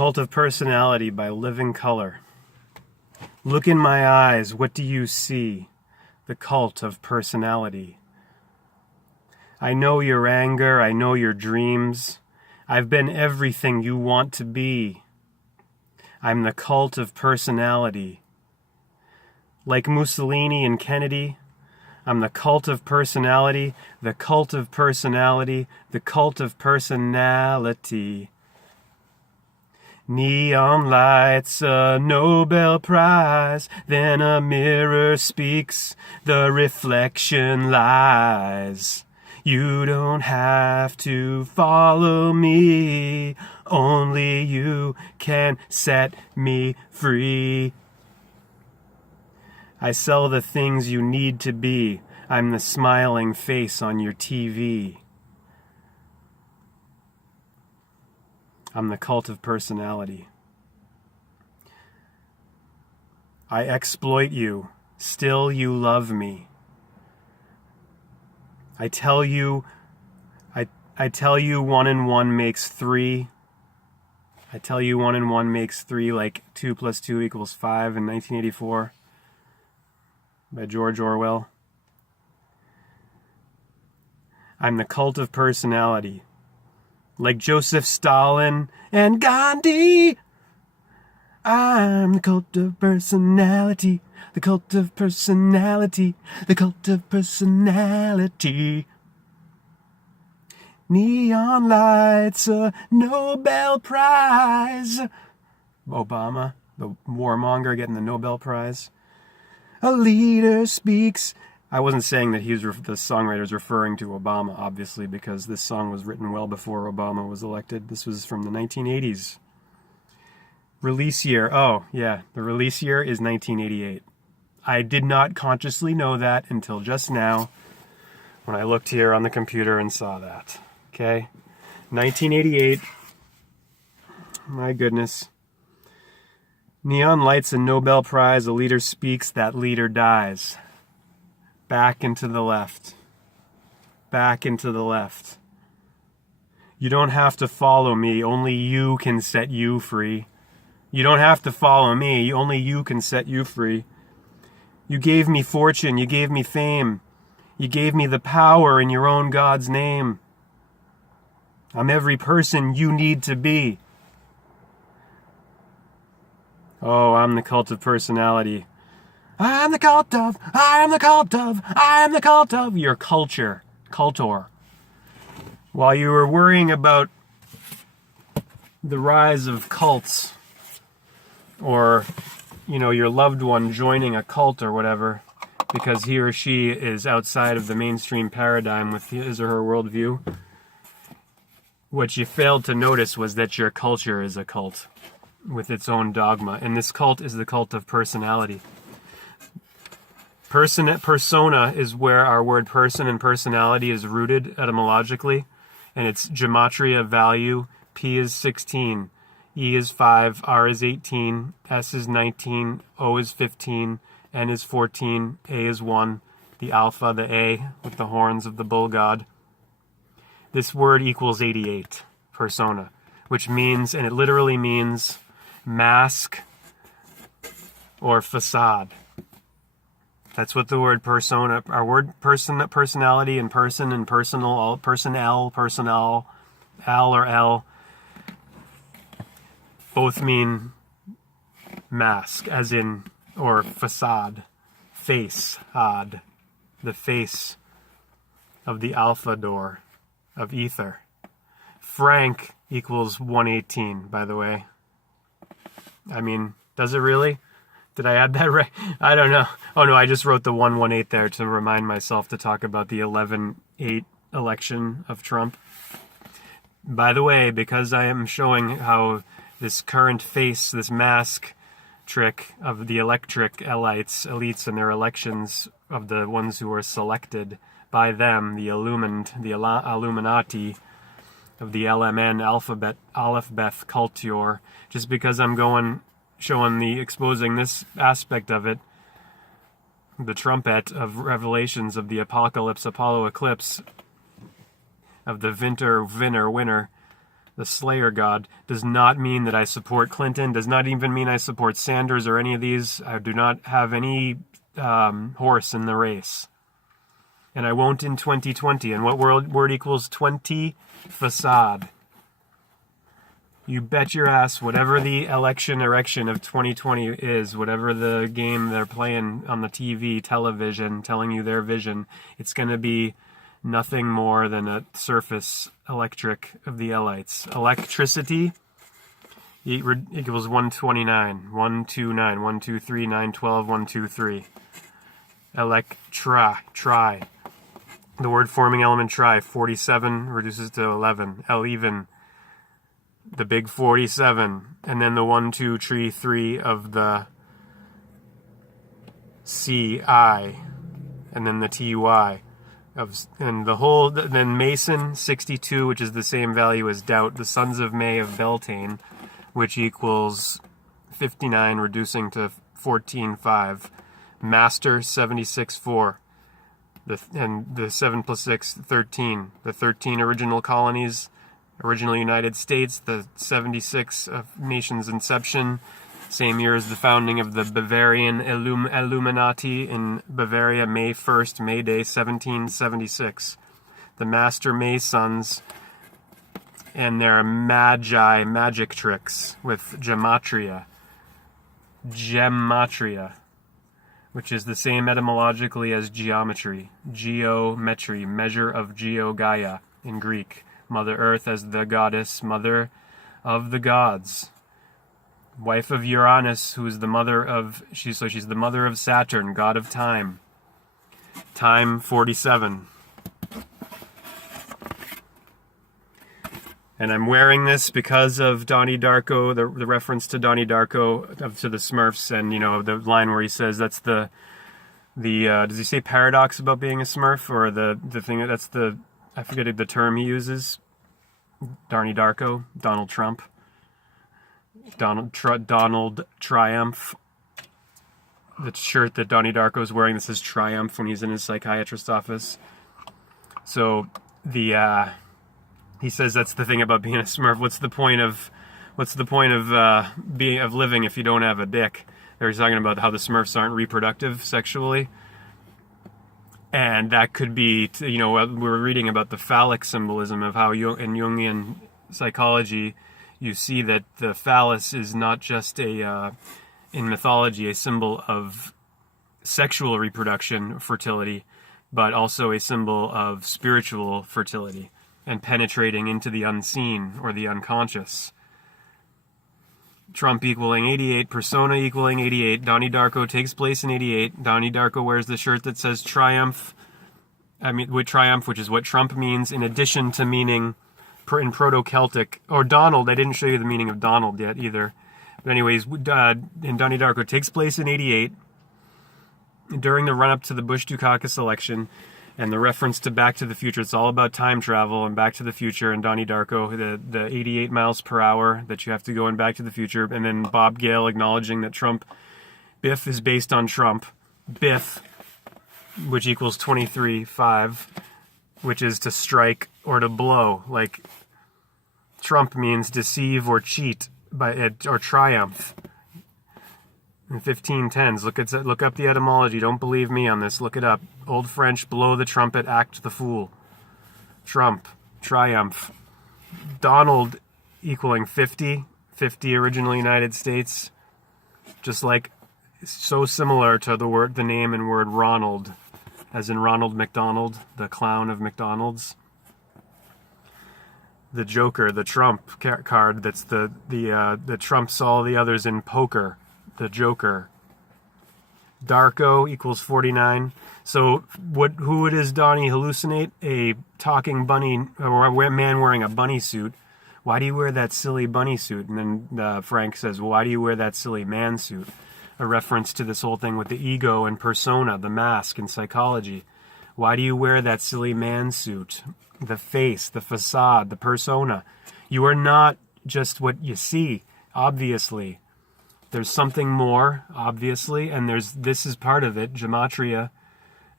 Cult of Personality by Living Color. Look in my eyes, what do you see? The cult of personality. I know your anger, I know your dreams. I've been everything you want to be. I'm the cult of personality. Like Mussolini and Kennedy, I'm the cult of personality, the cult of personality, the cult of personality. Neon lights, a Nobel Prize, then a mirror speaks, the reflection lies. You don't have to follow me, only you can set me free. I sell the things you need to be, I'm the smiling face on your TV. I'm the cult of personality. I exploit you, still you love me. I tell you 1 and 1 makes 3. I tell you 1 and 1 makes 3, like 2 plus 2 equals 5 in 1984 by George Orwell. I'm the cult of personality. Like Joseph Stalin and Gandhi. I'm the cult of personality, the cult of personality, the cult of personality. Neon lights, a Nobel Prize. Obama, the warmonger, getting the Nobel Prize. A leader speaks. I wasn't saying that the songwriter is referring to Obama, obviously, because this song was written well before Obama was elected. This was from the 1980s. Release year. Oh, yeah, the release year is 1988. I did not consciously know that until just now when I looked here on the computer and saw that. Okay? 1988. My goodness. Neon lights, a Nobel Prize, a leader speaks, that leader dies. Back into the left. Back into the left. You don't have to follow me. Only you can set you free. You don't have to follow me. Only you can set you free. You gave me fortune. You gave me fame. You gave me the power in your own God's name. I'm every person you need to be. Oh, I'm the cult of personality. I am the cult of your culture, cultor. While you were worrying about the rise of cults, or, your loved one joining a cult or whatever, because he or she is outside of the mainstream paradigm with his or her worldview, what you failed to notice was that your culture is a cult with its own dogma, and this cult is the cult of personality. Persona is where our word person and personality is rooted etymologically, and it's gematria value. P is 16, E is 5, R is 18, S is 19, O is 15, N is 14, A is 1, the alpha, the A, with the horns of the bull god. This word equals 88, persona, which means, and it literally means mask or facade. That's what the word persona, our word personality and person and personal, all personnel, L or L, both mean mask, as in, or facade, face, ad, the face of the alpha door of ether. Frank equals 118, by the way. I mean, does it really? Did I add that right? I don't know. Oh no, I just wrote the 118 there to remind myself to talk about the 11-8 election of Trump. By the way, because I am showing how this current face, this mask trick of the electric elites and their elections of the ones who were selected by them, the illumined, the Illuminati of the LMN alphabet, Aleph Beth culture, just because I'm exposing this aspect of it, the trumpet of revelations of the apocalypse, Apollo eclipse, of the winter, the Slayer God, does not mean that I support Clinton, does not even mean I support Sanders or any of these. I do not have any horse in the race. And I won't in 2020. And what word equals 20? Facade. You bet your ass, whatever the erection of 2020 is, whatever the game they're playing on the television, telling you their vision, it's going to be nothing more than a surface electric of the Lites. Electricity equals 129, 129, 123, 912, 123. Tri. The word forming element tri, 47 reduces to 11. Even. The big 47, and then the 1, 2, 3 of the CI, and then the TY, and the whole, then Mason, 62, which is the same value as Doubt, the Sons of May of Beltane, which equals 59, reducing to 14.5, Master, 76.4, and the 7 plus 6, 13, the 13 original colonies, original United States, the 76 of nation's inception, same year as the founding of the Bavarian Illuminati in Bavaria, May 1st, May Day, 1776. The Master Masons and their magic tricks with gematria, which is the same etymologically as geometry, measure of Gaia in Greek. Mother Earth as the goddess, mother of the gods. Wife of Uranus, who is the mother of, she's the mother of Saturn, god of time. Time 47. And I'm wearing this because of Donnie Darko, the reference to Donnie Darko, to the Smurfs, and, the line where he says that's the does he say paradox about being a Smurf, or the thing that's the, I forget the term he uses. Donnie Darko, Donald Trump, Donald Triumph. The shirt that Donnie Darko is wearing that says Triumph when he's in his psychiatrist's office. So he says that's the thing about being a Smurf. What's the point of living if you don't have a dick? They're talking about how the Smurfs aren't reproductive sexually. And that could be, we were reading about the phallic symbolism of how in Jungian psychology, you see that the phallus is not just in mythology, a symbol of sexual reproduction, fertility, but also a symbol of spiritual fertility and penetrating into the unseen or the unconscious. Trump equaling 88, persona equaling 88, Donnie Darko takes place in 88, Donnie Darko wears the shirt that says Triumph, with Triumph, which is what Trump means, in addition to meaning in Proto-Celtic, or Donald, I didn't show you the meaning of Donald yet either, but anyways, in Donnie Darko takes place in 88, during the run-up to the Bush-Dukakis election, and the reference to Back to the Future. It's all about time travel and Back to the Future and Donnie Darko, the 88 miles per hour that you have to go in Back to the Future. And then Bob Gale acknowledging that Biff is based on Trump. Biff, which equals 23.5, which is to strike or to blow. Like Trump means deceive or cheat or triumph. In 1510s, look up the etymology. Don't believe me on this. Look it up. Old French, blow the trumpet, act the fool. Trump, triumph. Donald equaling 50 original United States. Just like, so similar to the name and word Ronald, as in Ronald McDonald, the clown of McDonald's. The Joker, the Trump card, that's the trumps all the others in poker. The Joker. Darko equals 49. So who does Donnie hallucinate? A talking bunny, or a man wearing a bunny suit. Why do you wear that silly bunny suit? And then Frank says, well, why do you wear that silly man suit? A reference to this whole thing with the ego and persona, the mask in psychology. Why do you wear that silly man suit? The face, the facade, the persona. You are not just what you see, obviously. There's something more, obviously, and this is part of it, gematria,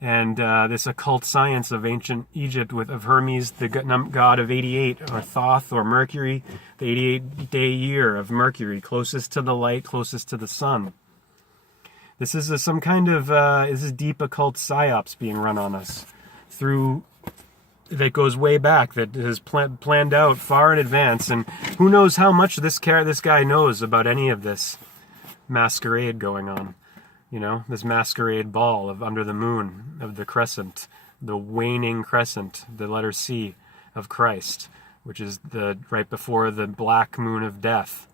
and this occult science of ancient Egypt of Hermes, the god of 88, or Thoth, or Mercury, the 88-day year of Mercury, closest to the light, closest to the sun. This is some kind of this is deep occult psyops being run on us that goes way back, that is planned out far in advance, and who knows how much this guy knows about any of this masquerade going on. This masquerade ball of under the moon, of the crescent, the waning crescent, the letter C of Christ, which is right before the black moon of death,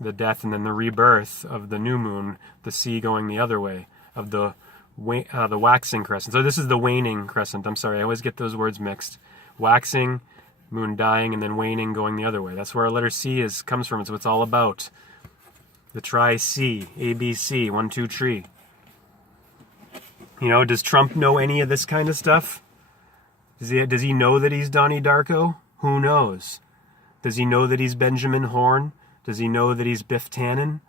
the death and then the rebirth of the new moon, the C going the other way, of the waxing crescent. So this is the waning crescent. I'm sorry, I always get those words mixed. Waxing, moon dying, and then waning going the other way. That's where our letter C comes from. It's what it's all about. The tri-C, ABC, 1, 2, tree. Does Trump know any of this kind of stuff? Does he know that he's Donnie Darko? Who knows? Does he know that he's Benjamin Horn? Does he know that he's Biff-Tannen?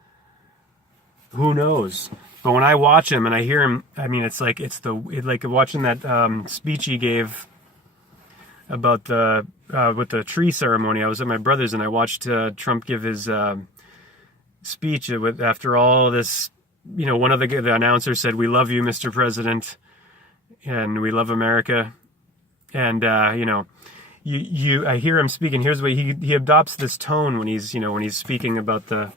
Who knows? But when I watch him and I hear him, I mean, it's like watching that speech he gave about with the tree ceremony. I was at my brother's and I watched Trump give his speech after all this. One of the announcers said, "We love you, Mr. President, and we love America." And I hear him speaking. Here's what he adopts this tone when he's speaking about the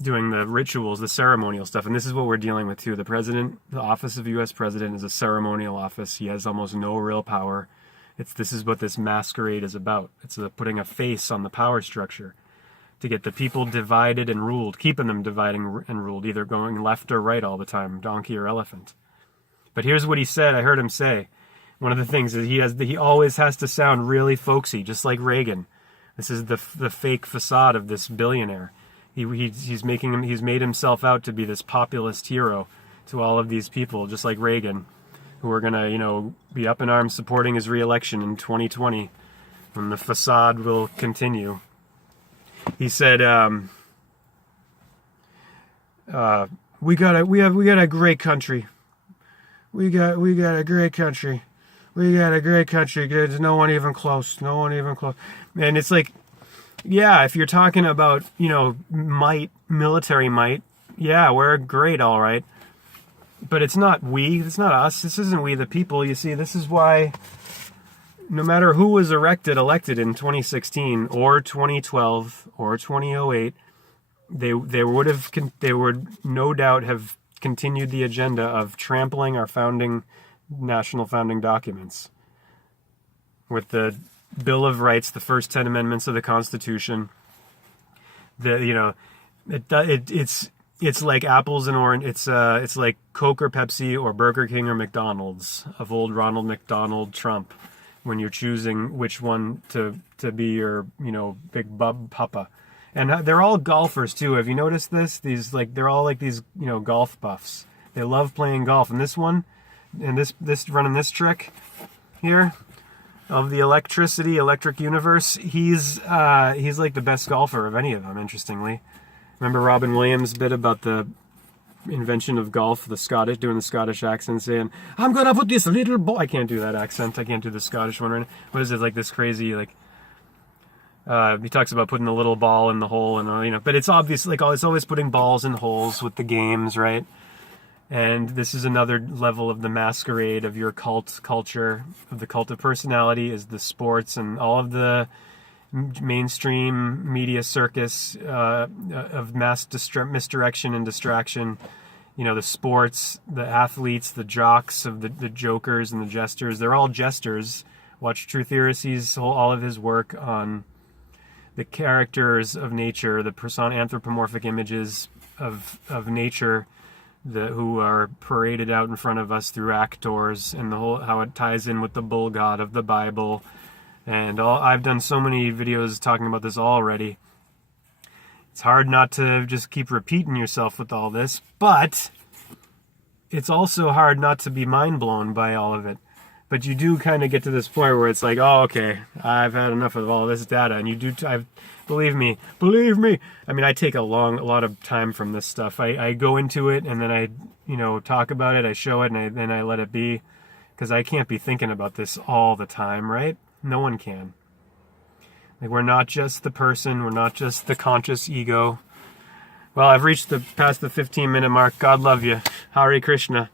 doing the rituals, the ceremonial stuff. And this is what we're dealing with too. The office of U.S. President is a ceremonial office. He has almost no real power. This is what this masquerade is about. It's putting a face on the power structure to get the people divided and ruled, keeping them dividing and ruled, either going left or right all the time, donkey or elephant. But here's what he said. I heard him say, one of the things is he always has to sound really folksy, just like Reagan. This is the fake facade of this billionaire. He's made himself out to be this populist hero to all of these people, just like Reagan, who are gonna be up in arms supporting his re-election in 2020, when the facade will continue. He said, "We got a great country. We got a great country. We got a great country. There's no one even close. No one even close." And it's like, yeah, if you're talking about might, military might, yeah, we're great, all right. But it's not we. It's not us. This isn't we the people. You see, this is why. No matter who was elected in 2016 or 2012 or 2008, they would no doubt have continued the agenda of trampling our national founding documents with the Bill of Rights, the first 10 amendments of the Constitution. It's like apples and orange. It's like Coke or Pepsi or Burger King or McDonald's of old Ronald McDonald Trump, when you're choosing which one to be your, big bub papa. And they're all golfers too. Have you noticed this? They're all like these, golf buffs. They love playing golf. And this one, and this running this trick here of the electric universe, he's like the best golfer of any of them, interestingly. Remember Robin Williams' bit about the invention of golf, doing the Scottish accent, saying, "I'm gonna put this little ball." I can't do that accent. I can't do the Scottish one right now. What is it, like this crazy, he talks about putting the little ball in the hole, and but it's obvious, it's always putting balls in holes with the games, right? And this is another level of the masquerade of your cult culture, of the cult of personality, is the sports and all of the mainstream media circus of mass misdirection and distraction. The sports, the athletes, the jocks of the jokers and the jesters. They're all jesters. Watch True Theory's all of his work on the characters of nature, the anthropomorphic images of nature, who are paraded out in front of us through actors, and how it ties in with the bull god of the Bible. And I've done so many videos talking about this already. It's hard not to just keep repeating yourself with all this, but it's also hard not to be mind blown by all of it. But you do kind of get to this point where it's like, oh, okay, I've had enough of all this data. And you do, believe me. I mean, I take a lot of time from this stuff. I go into it and then I, talk about it. I show it and then I let it be, because I can't be thinking about this all the time, right? No one can. Like, we're not just the person. We're not just the conscious ego. Well, I've reached past the 15-minute mark. God love you. Hare Krishna.